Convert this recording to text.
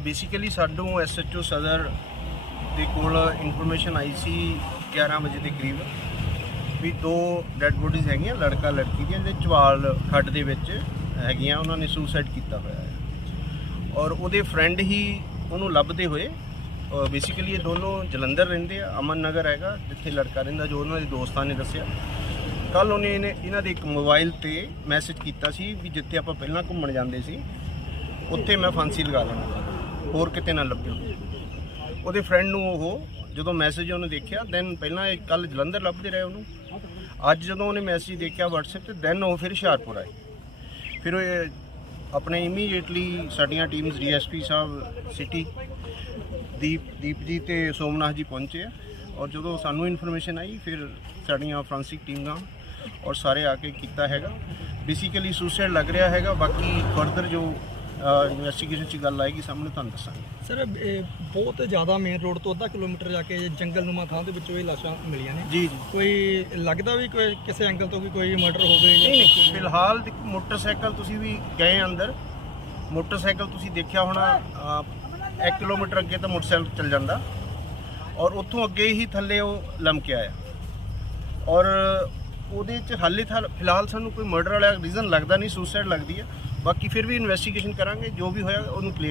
Basically ਸਾਨੂੰ SHO ਸਦਰ ਦੇ ਕੋਲ ਇਨਫੋਰਮੇਸ਼ਨ ਆਈ ਸੀ 11 ਵਜੇ ਦੇ ਕਰੀਬ ਵੀ ਦੋ ਡੈੱਡ ਬੋਡੀਜ਼ ਹੈਗੀਆਂ, ਲੜਕਾ, ਲੜਕੀ ਦੀਆਂ ਜਿਹੜੇ ਚਵਾਲ ਖੱਡ ਦੇ ਵਿੱਚ ਹੈਗੀਆਂ, ਉਹਨਾਂ ਨੇ ਸੁਸਾਈਡ ਕੀਤਾ ਹੋਇਆ ਹੈ। ਔਰ ਉਹਦੇ ਫਰੈਂਡ ਹੀ ਉਹਨੂੰ ਲੱਭਦੇ ਹੋਏ ਬੇਸਿਕਲੀ ਇਹ ਦੋਨੋਂ ਜਲੰਧਰ ਰਹਿੰਦੇ ਆ ਅਮਨ ਨਗਰ ਹੈਗਾ, ਜਿੱਥੇ ਲੜਕਾ ਰਹਿੰਦਾ ਜੋ ਉਹਨਾਂ ਦੇ ਦੋਸਤਾਂ ਨੇ ਦੱਸਿਆ। ਕੱਲ ਉਹਨੇ ਇਹਨੇ- ਇਹਨਾਂ ਦੇ ਇੱਕ ਮੋਬਾਈਲ ਤੇ ਮੈਸੇਜ ਕੀਤਾ ਸੀ ਵੀ ਜਿੱਥੇ ਆਪਾਂ ਪਹਿਲਾਂ ਘੁੰਮਣ ਜਾਂਦੇ ਸੀ, ਉੱਥੇ ਮੈਂ ਫਾਂਸੀ ਲਗਾ ਲੈਣਾ ਹੋਰ ਕਿਤੇ ਨਾ ਲੱਭਿਓ। ਉਹਦੇ ਫਰੈਂਡ ਨੂੰ ਉਹ ਜਦੋਂ ਮੈਸੇਜ ਉਹਨੇ ਦੇਖਿਆ ਦੈਨ ਪਹਿਲਾਂ ਇਹ ਕੱਲ ਜਲੰਧਰ ਲੱਭਦੇ ਰਹੇ ਉਹਨੂੰ। ਅੱਜ ਜਦੋਂ ਉਹਨੇ ਮੈਸੇਜ ਦੇਖਿਆ WhatsApp ਤੇ ਦੈਨ ਉਹ ਫਿਰ ਹੁਸ਼ਿਆਰਪੁਰ ਆਏ। ਫਿਰ ਉਹ ਆਪਣੇ ਇਮੀਡੀਏਟਲੀ ਸਾਡੀਆਂ teams DSP sahib city Deep Deep ji ਤੇ ਸੋਮਨਾਥ ਜੀ ਪਹੁੰਚੇ ਆ। ਔਰ ਜਦੋਂ ਸਾਨੂੰ ਇਨਫੋਰਮੇਸ਼ਨ ਆਈ, ਫਿਰ ਸਾਡੀਆਂ ਫ੍ਰਾਂਸਿਕ ਟੀਮਾਂ ਔਰ ਸਾਰੇ ਆ ਕੇ ਕੀਤਾ ਹੈਗਾ। ਬੇਸਿਕਲੀ ਸੁਸਾਈਡ ਲੱਗ ਰਿਹਾ ਹੈਗਾ, ਬਾਕੀ ਫਰਦਰ ਜੋ ਇਨਵੈਸਟੀਗੇਸ਼ਨ ਚ ਗੱਲ ਆਏਗੀ ਸਾਹਮਣੇ ਤੁਹਾਨੂੰ ਦੱਸਾਂਗੇ। ਸਰ ਇਹ ਬਹੁਤ ਜ਼ਿਆਦਾ ਮੇਨ ਰੋਡ ਤੋਂ ਅੱਧਾ ਕਿਲੋਮੀਟਰ ਜਾ ਕੇ ਜੰਗਲ ਨੂਮਾ ਥਾਂ ਦੇ ਵਿੱਚੋਂ ਇਹ ਲਾਸ਼ਾਂ ਮਿਲੀਆਂ ਨੇ। ਜੀ ਜੀ। ਕੋਈ ਲੱਗਦਾ ਵੀ ਕੋਈ ਕਿਸੇ ਐਂਗਲ ਤੋਂ ਵੀ ਕੋਈ ਮਰਡਰ ਹੋਵੇ ਜਾਂ ਨਹੀਂ ਨਹੀਂ ਫਿਲਹਾਲ ਤੇ ਮੋਟਰਸਾਈਕਲ ਤੁਸੀਂ ਵੀ ਗਏ ਅੰਦਰ। ਮੋਟਰਸਾਈਕਲ ਤੁਸੀਂ ਦੇਖਿਆ ਹੋਣਾ 1 ਕਿਲੋਮੀਟਰ ਅੱਗੇ ਤਾਂ ਮੋਟਰਸਾਈਕਲ ਚੱਲ ਜਾਂਦਾ। ਔਰ ਉੱਥੋਂ ਅੱਗੇ ਹੀ ਥੱਲੇ ਉਹ ਲਮਕਿਆ ਆ। ਔਰ ਉਹਦੇ ਚ ਹਾਲੇ ਥਾ- ਫਿਲਹਾਲ ਸਾਨੂੰ ਕੋਈ ਮਰਡਰ ਵਾਲਾ ਰੀਜ਼ਨ ਲੱਗਦਾ ਨਹੀਂ ਸੁਸਾਈਡ ਲੱਗਦੀ ਹੈ। ਬਾਕੀ ਫਿਰ ਵੀ ਇਨਵੈਸਟੀਗੇਸ਼ਨ ਕਰਾਂਗੇ, ਜੋ ਵੀ ਹੋਇਆ ਉਹਨੂੰ ਕਲੀਅਰ